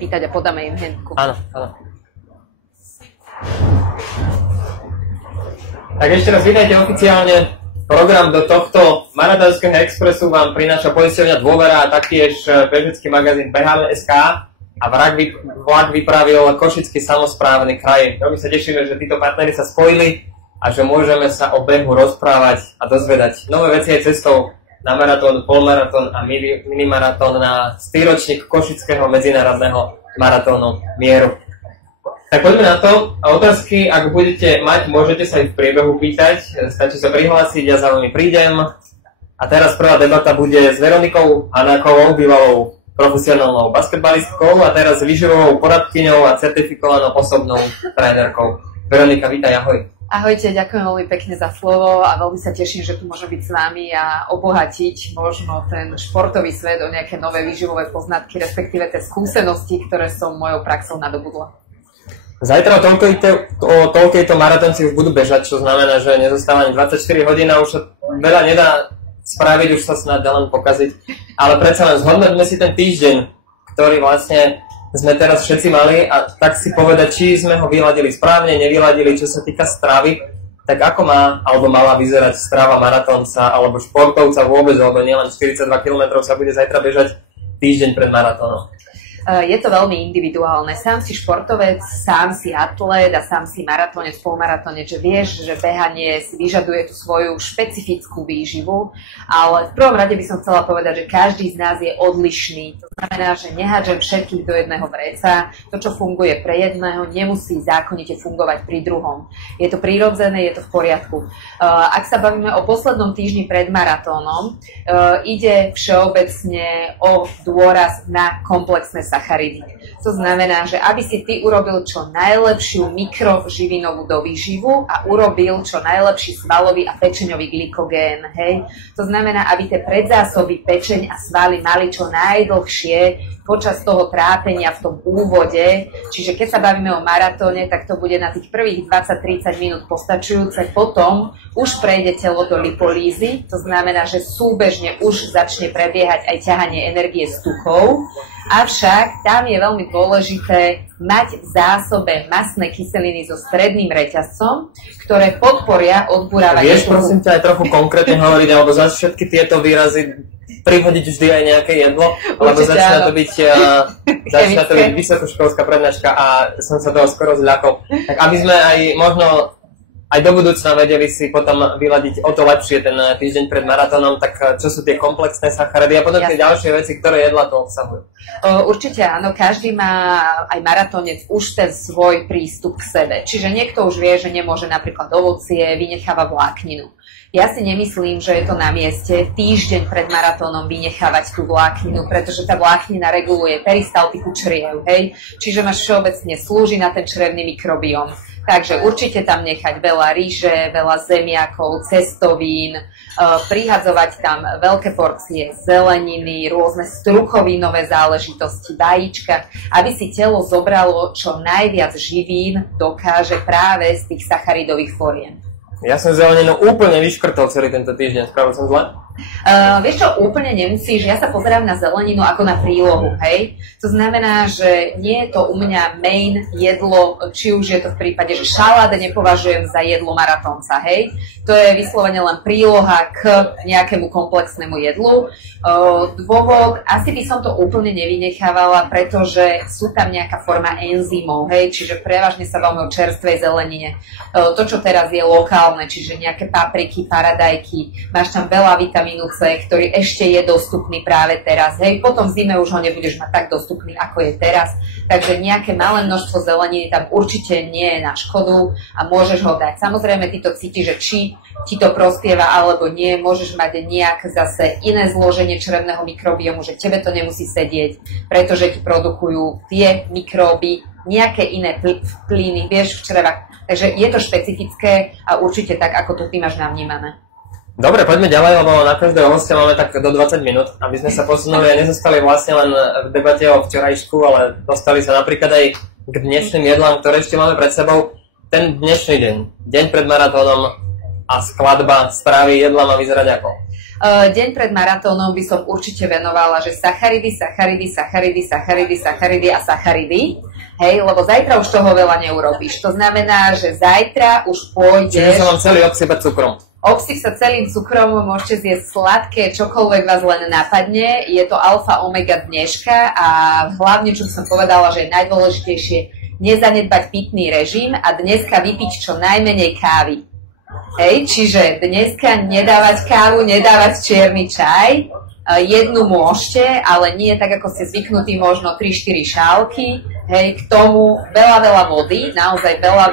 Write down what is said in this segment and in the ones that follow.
pýtať a podáme im hentku. Áno, áno. Tak ešte raz vítajte oficiálne. Program do tohto Maratónskeho expresu vám prináša poisťovňa Dôvera a taktiež bežecký magazín BHV.sk a vlak vypravil Košický samosprávny kraj. Veľmi sa tešíme, že títo partneri sa spojili a že môžeme sa o behu rozprávať a dozvedať nové veci aj cestou na maratón, polmaratón a minimaratón na stýročník Košického medzinárodného maratónu Mieru. Tak poďme na to. A otázky, ak budete mať, môžete sa aj v priebehu pýtať. Stačí sa prihlásiť, ja za vami prídem. A teraz prvá debata bude s Veronikou Hanákovou, bývalou profesionálnou basketbalistkou a teraz výživovou poradkyňou a certifikovanou osobnou trénerkou. Veronika, vítaj, ahoj. Ahojte, ďakujem veľmi pekne za slovo a veľmi sa teším, že tu môžem byť s vami a obohatiť možno ten športový svet o nejaké nové výživové poznatky, respektíve tie skúsenosti, ktoré som mojou praxou nadobudla. Zajtra o toľkejto maratónci už budú bežať, čo znamená, že nezostáva ani 24 hodín a už sa veľa nedá spraviť, už sa snad dá len pokaziť. Ale predsa len zhodnotme si ten týždeň, ktorý vlastne sme teraz všetci mali a tak si povedať, či sme ho vyladili správne, nevyladili, čo sa týka stravy, tak ako má alebo mala vyzerať strava maratónca alebo športovca vôbec, alebo nielen 42 km sa bude zajtra bežať týždeň pred maratónom. Je to veľmi individuálne. Sám si športovec, sám si atlét a sám si maratónec, polmaratónec, že vieš, že behanie si vyžaduje tú svoju špecifickú výživu, ale v prvom rade by som chcela povedať, že každý z nás je odlišný. To znamená, že nehádžem všetkých do jedného vreca. To, čo funguje pre jedného, nemusí zákonite fungovať pri druhom. Je to prirodzené, je to v poriadku. Ak sa bavíme o poslednom týždni pred maratónom, ide všeobecne o dôraz na komplexné sacharidy. To znamená, že aby si ty urobil čo najlepšiu mikroživinovú dovýživu a urobil čo najlepší svalový a pečeňový glykogén. Hej? To znamená, aby tie predzásoby pečeň a svaly mali čo najdlhšie počas toho trápenia v tom úvode. Čiže keď sa bavíme o maratóne, tak to bude na tých prvých 20-30 minút postačujúce. Potom už prejde telo do lipolízy, to znamená, že súbežne už začne prebiehať aj ťahanie energie z tukov. Avšak tam je veľmi dôležité mať v zásobe mastné kyseliny so stredným reťazcom, ktoré podporia odburávanie. Vieš, prosím ťa, aj trochu konkrétne hovoriť, alebo zase všetky tieto výrazy prihodiť vždy aj nejaké jedlo, lebo začína to byť vysokoškolská prednáška a som sa toho skoro zľakol. Tak aby sme aj možno aj do budúcna vedeli si potom vyladiť o to lepšie ten týždeň pred maratónom, tak čo sú tie komplexné sacharidy a potom tie ďalšie veci, ktoré jedlá to obsahujú? Určite áno, každý má, aj maratónec, už ten svoj prístup k sebe. Čiže niekto už vie, že nemôže napríklad ovocie, vynecháva vlákninu. Ja si nemyslím, že je to na mieste týždeň pred maratónom vynechávať tú vlákninu, pretože tá vláknina reguluje peristaltiku čriev, hej? Čiže máš všeobecne slúži na ten črevný mikrobióm. Takže určite tam nechať veľa ryže, veľa zemiakov, cestovín, prihadzovať tam veľké porcie zeleniny, rôzne strukovinové záležitosti, vajíčka, aby si telo zobralo čo najviac živín dokáže práve z tých sacharidových foriem. Ja som zeleninu úplne vyškrtol celý tento týždeň, spravil som zle? Vieš čo, úplne nemusíš, ja sa pozerám na zeleninu ako na prílohu, hej? To znamená, že nie je to u mňa main jedlo, či už je to v prípade, že šaláde nepovažujem za jedlo maratónca, hej? To je vyslovene len príloha k nejakému komplexnému jedlu. Dôvod, asi by som to úplne nevynechávala, pretože sú tam nejaká forma enzymov, hej? Čiže prevažne sa bavíme o čerstvej zelenine. To, čo teraz je lokálne, čiže nejaké papriky, paradajky, máš tam veľa vitamínu C, ktorý ešte je dostupný práve teraz. Hej, potom v zime už ho nebudeš mať tak dostupný, ako je teraz. Takže nejaké malé množstvo zeleniny tam určite nie je na škodu a môžeš ho dať. Samozrejme, ty to cítiš, že či ti to prospieva alebo nie. Môžeš mať nejak zase iné zloženie črevného mikrobiomu, že tebe to nemusí sedieť, pretože ti produkujú tie mikróby nejaké iné plyny, vieš, v črevách. Takže je to špecifické a určite tak, ako to ty máš navnímané. Dobre, poďme ďalej, lebo na každého hostia máme tak do 20 minút, aby sme sa posunuli a nezostali vlastne len v debate o včerajšku, ale dostali sa napríklad aj k dnešným jedlám, ktoré ešte máme pred sebou. Ten dnešný deň pred maratónom a skladba stravy jedla má vyzerať ako? Deň pred maratónom by som určite venovala, že sacharidy a sacharidy. Hej, lebo zajtra už toho veľa neurobíš. To znamená, že zajtra už pôjdeš... Čiže sa vám celý obsypať cukrom. Obsyp sa celým cukrom, môžete zjesť sladké, čokoľvek vás len napadne. Je to alfa omega dneška a hlavne, čo som povedala, že je najdôležitejšie, nezanedbať pitný režim a dneska vypiť čo najmenej kávy. Hej, čiže dneska nedávať kávu, nedávať čierny čaj. Jednu môžete, ale nie tak, ako ste zvyknutí, možno 3-4 šálky. Hej, k tomu veľa vody, naozaj veľa,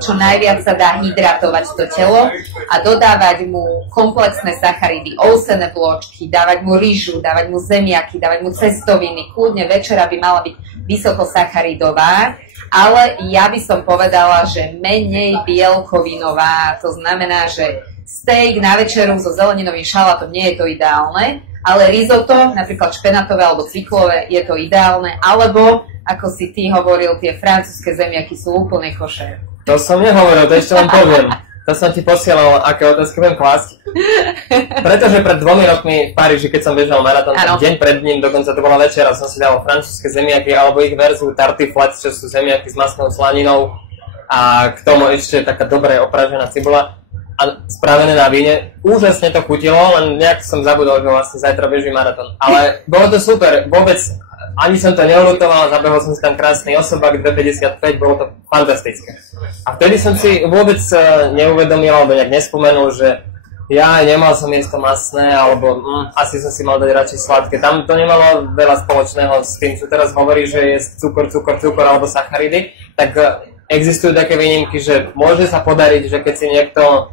čo najviac sa dá hydratovať to telo a dodávať mu komplexné sacharidy, ovsené bločky, dávať mu rýžu, dávať mu zemiaky, dávať mu cestoviny. Kľudne večera by mala byť vysokosacharidová, ale ja by som povedala, že menej bielkovinová. To znamená, že steak na večeru so zeleninovým šalátom nie je to ideálne, ale risotto, napríklad špenátové alebo cviklové, je to ideálne, alebo ako si ty hovoril, tie francúzske zemiaky sú úplne košer. To som nehovoril, to ešte len poviem. To som ti posielal, aké otázky budem klásť. Pretože pred 2 rokmi v Paríži, keď som bežal maratón, deň pred ním, dokonca to bola večera, som si dal francúzske zemiaky alebo ich verziu tartiflette, čo sú zemiaky s masnou slaninou a k tomu ešte taká dobre opražená cibula a spravené na víne. Úžasne to chutilo, len nejak som zabudol, že vlastne zajtra beží maratón. Ale bolo to super, vôbec ani som to neulutoval, zabehol som si tam krásny osobák 2,55, bolo to fantastické. A vtedy som si vôbec neuvedomil, alebo nejak nespomenul, že ja nemal som jesť to masné, alebo asi som si mal dať radšej sladké. Tam to nemalo veľa spoločného s tým, čo teraz hovorí, že je cukor alebo sacharidy. Tak existujú také výnimky, že môže sa podariť, že keď si niekto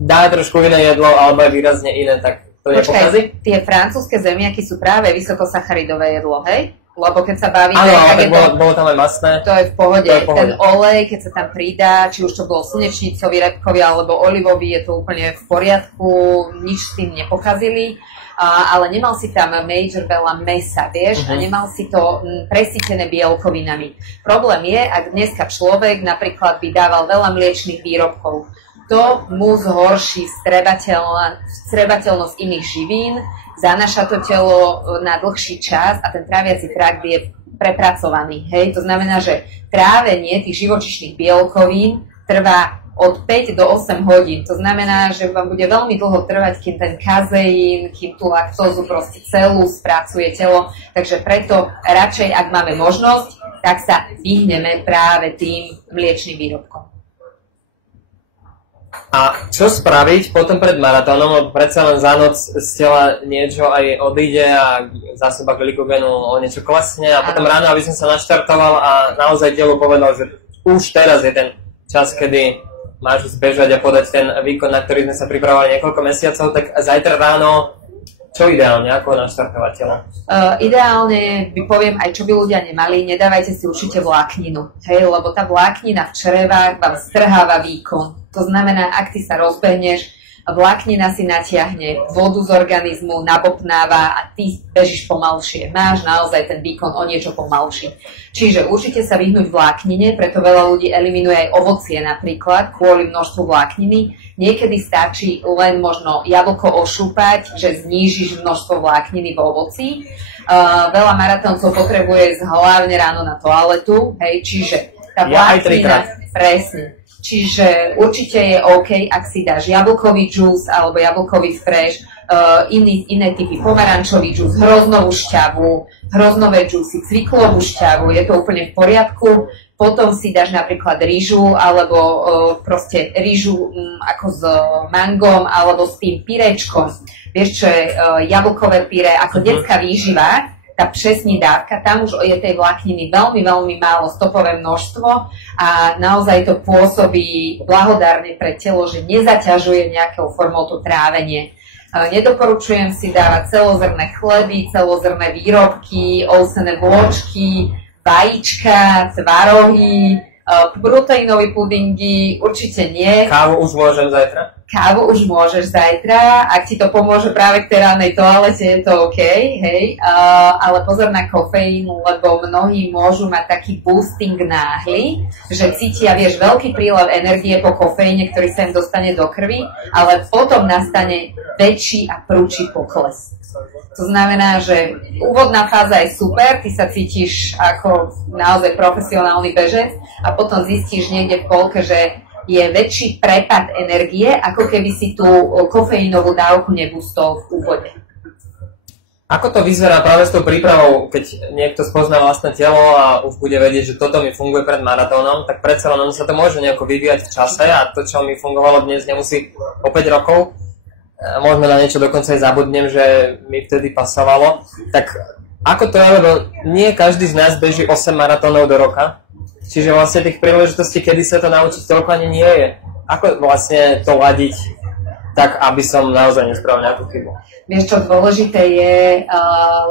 dá trošku iné jedlo, alebo aj výrazne iné, tak to nepokazí? Tie francúzske zemiaky sú práve vysokosacharidové jedlo, hej? Lebo keď sa bavíme... Áno, bolo tam aj masné. To je v pohode. Ten olej, keď sa tam pridá, či už to bol slnečnicový, repkový alebo olivový, je to úplne v poriadku, nič s tým nepokazili. Ale nemal si tam major veľa mäsa, vieš, a nemal si to presýtené bielkovinami. Problém je, ak dneska človek napríklad by dával veľa mliečnych výrobkov, to mu zhorší vstrebateľnosť iných živín, zanáša to telo na dlhší čas a ten tráviaci trakt je prepracovaný. Hej? To znamená, že trávenie tých živočíšnych bielkovín trvá od 5 do 8 hodín. To znamená, že vám bude veľmi dlho trvať, kým ten kazeín, kým tú laktózu proste celú spracuje telo. Takže preto radšej, ak máme možnosť, tak sa vyhneme práve tým mliečnym výrobkom. A čo spraviť potom pred maratónom, lebo predsa len za noc z tela niečo aj odíde a zásoba glykogenu o niečo klesne a potom ráno, aby som sa naštartoval a naozaj telo povedal, že už teraz je ten čas, kedy máš zbežať a podať ten výkon, na ktorý sme sa pripravovali niekoľko mesiacov, tak zajtra ráno čo ideálne, ako naštartovať telo? Ideálne poviem aj, čo by ľudia nemali, nedávajte si určite vlákninu, hej, lebo tá vláknina v črevách vám strháva výkon. To znamená, ak ty sa rozbehneš, vláknina si natiahne vodu z organizmu, nabopnáva a ty bežíš pomalšie. Máš naozaj ten výkon o niečo pomalší. Čiže určite sa vyhnúť vláknine, preto veľa ľudí eliminuje aj ovocie napríklad, kvôli množstvu vlákniny. Niekedy stačí len možno jablko ošúpať, že znížiš množstvo vlákniny v ovoci. Veľa maratóncov potrebuje ísť hlavne ráno na toaletu, hej, čiže tá vláknina, presne. Čiže určite je OK, ak si dáš jablkový džús alebo jablkový fresh, iné typy, pomarančový džús, hroznovú šťavu, hroznové džúsy, cviklovú šťavu, je to úplne v poriadku. Potom si dáš napríklad rýžu alebo proste rýžu ako s mangom alebo s tým pyrečkom. Vieš, čo je jablkové pyre ako detská výživa, tá přesní dávka, tam už je tej vlákniny veľmi, veľmi málo, stopové množstvo a naozaj to pôsobí blahodárne pre telo, že nezaťažuje nejakou formou to trávenie. Nedoporučujem si dávať celozrnné chleby, celozrnné výrobky, ovsené vločky, vajíčka, tvarohy, Proteínové pudingy určite nie. Kávu už môžem zajtra? Kávu už môžeš zajtra, ak ti to pomôže práve k tej rannej toalete, je to OK, hej. Ale pozor na kofeín, lebo mnohí môžu mať taký boosting náhly, že cítia, vieš, veľký prílev energie po kofeíne, ktorý sa im dostane do krvi, ale potom nastane väčší a prudší pokles. To znamená, že úvodná fáza je super, ty sa cítiš ako naozaj profesionálny bežec a potom zistíš niekde v polke, že je väčší prepad energie, ako keby si tú kofeínovú dávku nebustol v úvode. Ako to vyzerá práve s tou prípravou, keď niekto spozná vlastné telo a už bude vedieť, že toto mi funguje pred maratónom, tak predsa len sa to môže nejako vyvíjať v čase a to, čo mi fungovalo dnes, nemusí o 5 rokov. Možno na niečo dokonca aj zabudnem, že mi vtedy pasovalo. Tak ako to je, lebo nie každý z nás beží 8 maratónov do roka, čiže vlastne tých príležitostí, kedy sa to naučiť, toľko ani nie je. Ako vlastne to ladiť tak, aby som naozaj nespravil nejakú chybu? Vieš, čo dôležité je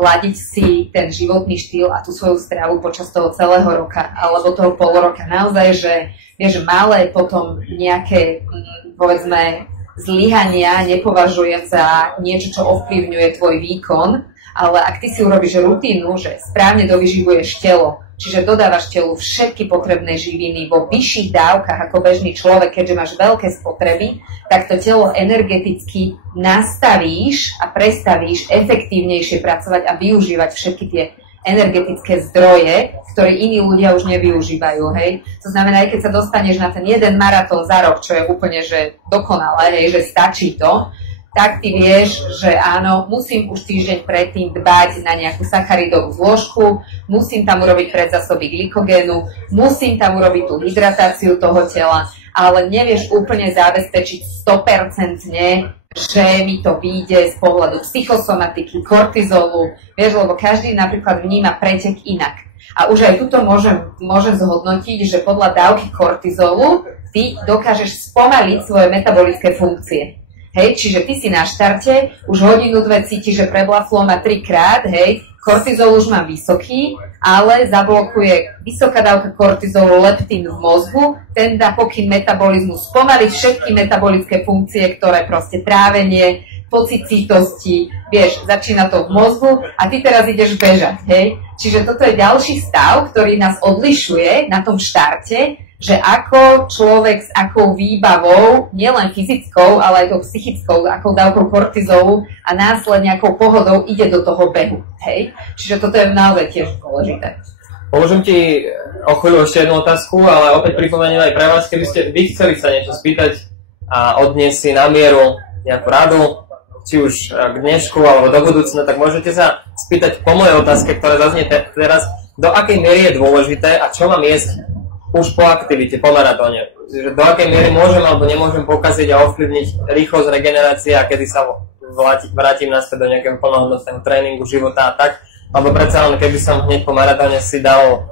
ladiť si ten životný štýl a tú svoju stravu počas toho celého roka, alebo toho pol roka. Naozaj, že vieš, malé potom nejaké, povedzme, zlyhania nepovažujem za niečo, čo ovplyvňuje tvoj výkon, ale ak ty si urobíš rutínu, že správne dovyživuješ telo, čiže dodávaš telu všetky potrebné živiny vo vyšších dávkach ako bežný človek, keďže máš veľké spotreby, tak to telo energeticky nastavíš a prestavíš efektívnejšie pracovať a využívať všetky tie energetické zdroje, ktoré iní ľudia už nevyužívajú, hej. To znamená, aj keď sa dostaneš na ten jeden maratón za rok, čo je úplne, že dokonalé, hej, že stačí to, tak ty vieš, že áno, musím už týždeň predtým dbať na nejakú sacharidovú zložku, musím tam urobiť predzásoby glykogénu, musím tam urobiť tú hydratáciu toho tela, ale nevieš úplne zabezpečiť 100%, že mi to vyjde z pohľadu psychosomatiky, kortizolu, vieš, lebo každý napríklad vníma pretek inak. A už aj tuto môžem zhodnotiť, že podľa dávky kortizolu ty dokážeš spomaliť svoje metabolické funkcie. Hej, čiže ty si na štarte, už hodinu, dve cítiš, že preblaflo ma 3-krát, hej, kortizol už mám vysoký, ale zablokuje vysoká dávka kortizolu leptín v mozgu, ten dá pokyn metabolizmu spomaliť všetky metabolické funkcie, ktoré proste trávenie, pocit cítosti, vieš, začína to v mozgu a ty teraz ideš bežať, hej. Čiže toto je ďalší stav, ktorý nás odlišuje na tom štarte, že ako človek s akou výbavou, nielen fyzickou, ale aj tou psychickou, akou dávkou kortizolu a následne akou pohodou ide do toho behu, hej. Čiže toto je naozaj tiež dôležité. Položím ti o chvíľu ešte jednu otázku, ale opäť pripomeniem aj pre vás, keby ste vy chceli sa niečo spýtať a odniesť si na mieru nejakú radu, či už k dnešku alebo do budúcna, tak môžete sa spýtať po mojej otázke, ktorá zaznie teraz, do akej miery je dôležité a čo mám jesť už po aktivite, po maratóne. Do akej miery môžem alebo nemôžem pokaziť a ovplyvniť rýchlosť regenerácie a kedy sa vrátim naspäť do nejakého plnohodnotného tréningu, života a tak. Lebo predsa len keby som hneď po maratóne si dal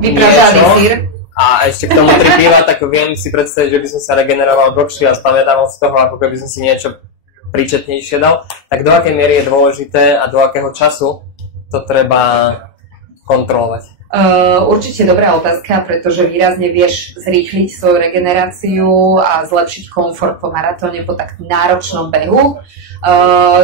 vypražaný sír a ešte k tomu 3 piva, tak viem si predstaviť, že by som sa regeneroval dlhšie a spamätával z toho, ako keby som si niečo príčetnejšie dal. Tak do akej miery je dôležité a do akého času to treba kontrolovať? Určite dobrá otázka, pretože výrazne vieš zrýchliť svoju regeneráciu a zlepšiť komfort po maratóne, po tak náročnom behu.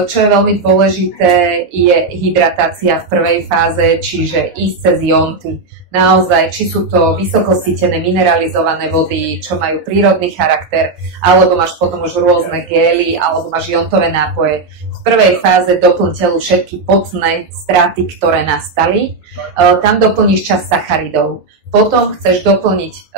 Čo je veľmi dôležité, je hydratácia v prvej fáze, čiže ísť cez jonty. Naozaj, či sú to vysokosítené mineralizované vody, čo majú prírodný charakter, alebo máš potom už rôzne gély, alebo máš jontové nápoje. V prvej fáze doplň telu všetky potné straty, ktoré nastali. Tam doplníš časť sacharidov. Potom chceš doplniť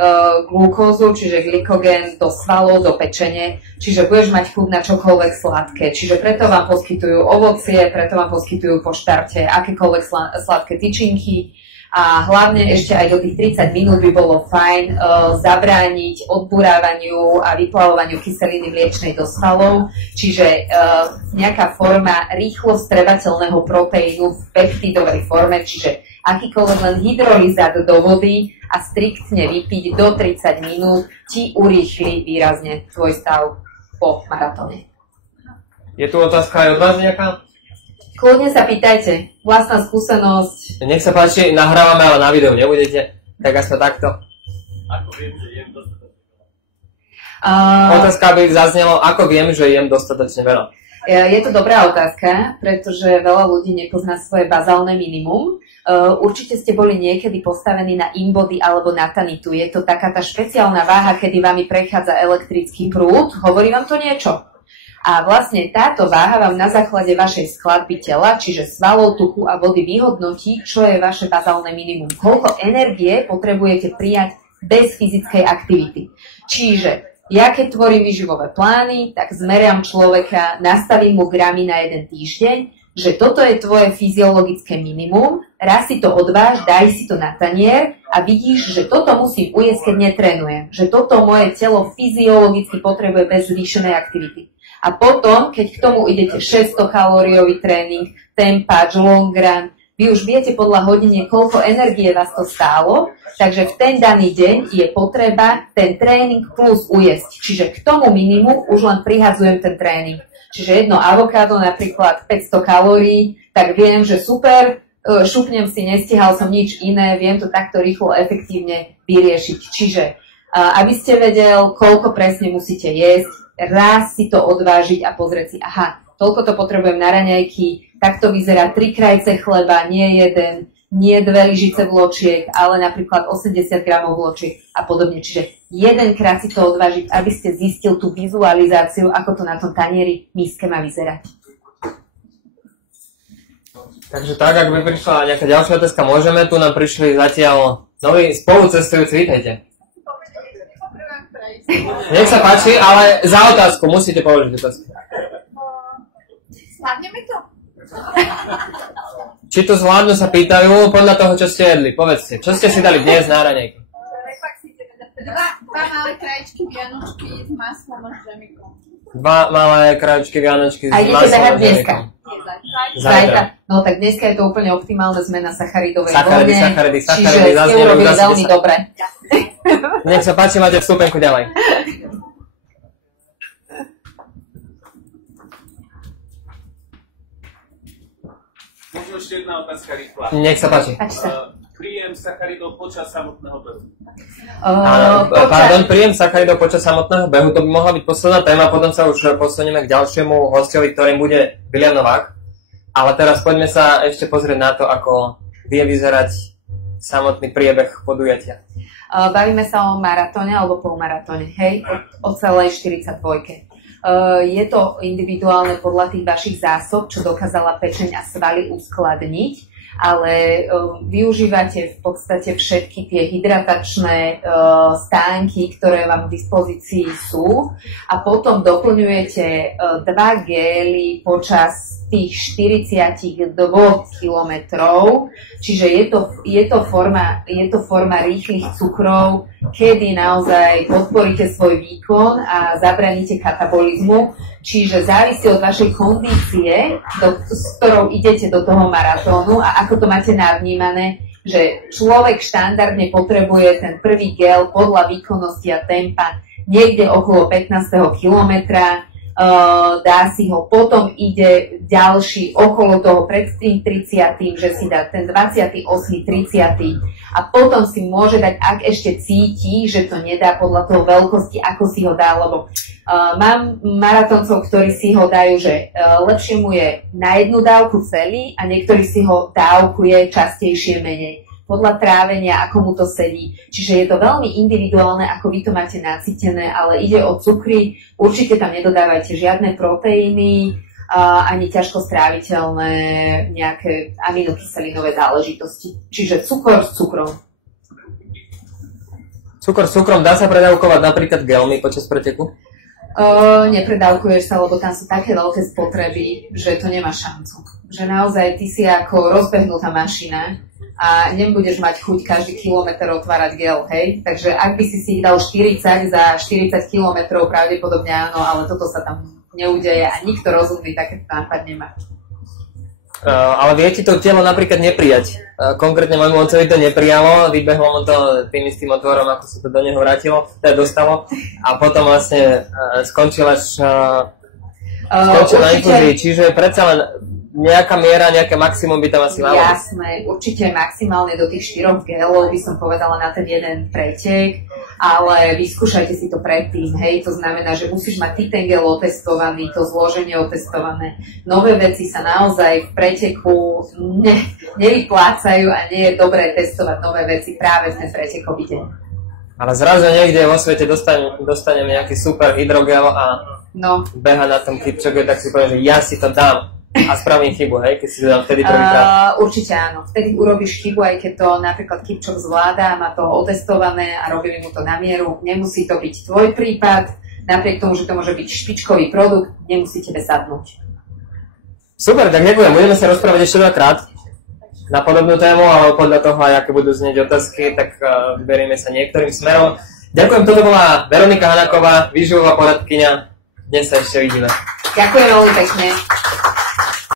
glukózu, čiže glykogén do svalov, do pečene, čiže budeš mať chuť na čokoľvek sladké. Čiže preto vám poskytujú ovocie, preto vám poskytujú po štarte akékoľvek sladké tyčinky. A hlavne ešte aj do tých 30 minút by bolo fajn zabrániť odburávaniu a vyplavovaniu kyseliny mliečnej do svalov, čiže nejaká forma rýchlo strebateľného proteínu v peptidovej forme, čiže akýkoľvek len hydrolizát do vody a striktne vypiť do 30 minút ti urýchli výrazne tvoj stav po maratóne. Je tu otázka aj od vás nejaká? Kľudne sa pýtajte, vlastná skúsenosť. Nech sa páči, nahrávame, ale na videu nebudete, tak aspoň takto. Ako viem, že jem dostatočne veľa? Otázka by zaznelo, ako viem, že jem dostatočne veľa. Je to dobrá otázka, pretože veľa ľudí nepozná svoje bazálne minimum. Určite ste boli niekedy postavení na InBody alebo na Tanitu. Je to taká tá špeciálna váha, kedy vami prechádza elektrický prúd. Hovorí vám to niečo? A vlastne táto váha vám na základe vašej skladby tela, čiže svalov, tuku a vody vyhodnotí, čo je vaše bazálne minimum. Koľko energie potrebujete prijať bez fyzickej aktivity. Čiže ja keď tvorím výživové plány, tak zmeriam človeka, nastavím mu gramy na 1 týždeň, že toto je tvoje fyziologické minimum, raz si to odváž, daj si to na tanier a vidíš, že toto musím ujesť, keď netrénujem. Že toto moje telo fyziologicky potrebuje bez zvýšenej aktivity. A potom, keď k tomu idete 600 kalóriový tréning, tempač, long run, vy už viete podľa hodine, koľko energie vás to stálo, takže v ten daný deň je potreba ten tréning plus ujesť. Čiže k tomu minimu už len prihadzujem ten tréning. Čiže jedno avokádo, napríklad 500 kalórií, tak viem, že super, šupnem si, nestihal som nič iné, viem to takto rýchlo, efektívne vyriešiť. Čiže aby ste vedel, koľko presne musíte jesť, raz si to odvážiť a pozrieť si, aha, toľko to potrebujem na raňajky, takto vyzerá 3 krajce chleba, nie 1, nie 2 lyžice vločiek, ale napríklad 80 gramov vločiek a podobne. Čiže jedenkrát si to odvážiť, aby ste zistil tú vizualizáciu, ako to na tom tanieri míske má vyzerať. Takže tak, ak by prišla nejaká ďalšia otázka, môžeme. Tu nám prišli zatiaľ noví spolucestujúci, vítajte. Nech sa páči, ale za otázku musíte položiť otázku. Zvládne mi to? Či to zvládnu, sa pýtajú podľa toho, čo ste jedli. Povedzte, čo ste si dali dnes na raňajky? Dva malé krajičky vianočky s maslom a žemikom. 2 malé krajičky vianočky s maslom a žemikom. A idete behať dneska? Zajtra. No tak dneska je to úplne optimálna zmena sacharidovej Sacharidy, čiže ste urobili veľmi dobre. Nech sa páči, máte vstupenku ďalej. Možno ešte jedna otázka rýchla. Nech sa páči. Príjem sacharidov počas samotného behu. Príjem sacharidov počas samotného behu, to by mohla byť posledná téma, potom sa už posunieme k ďalšiemu hostovi, ktorým bude William Novák. Ale teraz poďme sa ešte pozrieť na to, ako vie vyzerať samotný priebeh podujatia. Bavíme sa o maratóne alebo polmaratóne, hej? O celej 42. Je to individuálne podľa tých vašich zásob, čo dokázala pečeň a svaly uskladniť, ale využívate v podstate všetky tie hydratačné stánky, ktoré vám k dispozícii sú a potom doplňujete 2 gély počas tých 42 kilometrov, čiže je to forma rýchlych cukrov, kedy naozaj podporíte svoj výkon a zabraníte katabolizmu, čiže závisí od vašej kondície, s ktorou idete do toho maratónu a ako to máte navnímané, že človek štandardne potrebuje ten prvý gel podľa výkonnosti a tempa niekde okolo 15. kilometra, dá si ho, potom ide ďalší okolo toho pred tým 30., že si dá ten 28., 30. a potom si môže dať, ak ešte cíti, že to nedá podľa toho veľkosti, ako si ho dá, lebo mám maratóncov, ktorí si ho dajú, že lepšie mu je na jednu dávku celý a niektorí si ho dávkuje častejšie menej. Podľa trávenia, ako mu to sedí. Čiže je to veľmi individuálne, ako vy to máte nacítené, ale ide o cukry. Určite tam nedodávajte žiadne proteíny, ani ťažko stráviteľné nejaké aminokyselinové záležitosti. Čiže cukor s cukrom. Cukor s cukrom dá sa predávkovať napríklad gelmi počas preteku? Nepredávkuješ sa, lebo tam sú také veľké spotreby, že to nemá šancu. Že naozaj ty si ako rozbehnutá mašina a nebudeš mať chuť každý kilometr otvárať gel, hej? Takže ak by si dal 40 za 40 kilometrov, pravdepodobne áno, ale toto sa tam neudeje a nikto rozumný takéto nápad nemá. Ale viete to telo napríklad neprijať. Konkrétne môjmu otcovi to neprijalo, vybehlo mu to tým istým otvorom, ako sa to do neho vrátilo, teda dostalo a potom vlastne skončil na infúzii, čiže predsa len nejaká miera, nejaké maximum by tam asi malo. Jasné, určite maximálne do tých 4 gelov by som povedala na ten jeden pretek. ale vyskúšajte si to predtým, hej, to znamená, že musíš mať titengel otestovaný, to zloženie otestované. Nové veci sa naozaj v preteku nevyplácajú a nie je dobré testovať nové veci práve v ten pretekový deň. Ale zrazu niekde vo svete dostanem nejaký super hydrogel a beha na tom Kipchoge, tak si poviem, že ja si to dám. A spravím chybu, hej, keď si to dám vtedy prvýkrát? Určite áno. Vtedy urobíš chybu, aj keď to napríklad Kipčok zvláda, má to otestované a robili mu to na mieru. Nemusí to byť tvoj prípad, napriek tomu, že to môže byť špičkový produkt, nemusí tebe sadnúť. Super, tak ďakujem. Budeme sa rozprávať ešte dvakrát na podobnú tému, ale podľa toho, aj aké budú znieť otázky, tak vyberieme sa niektorým smerom. Ďakujem, toto bola Veronika Hanaková, výživová poradkyňa. Dnes sa ešte vidíme. Ďakujem veľmi pekne.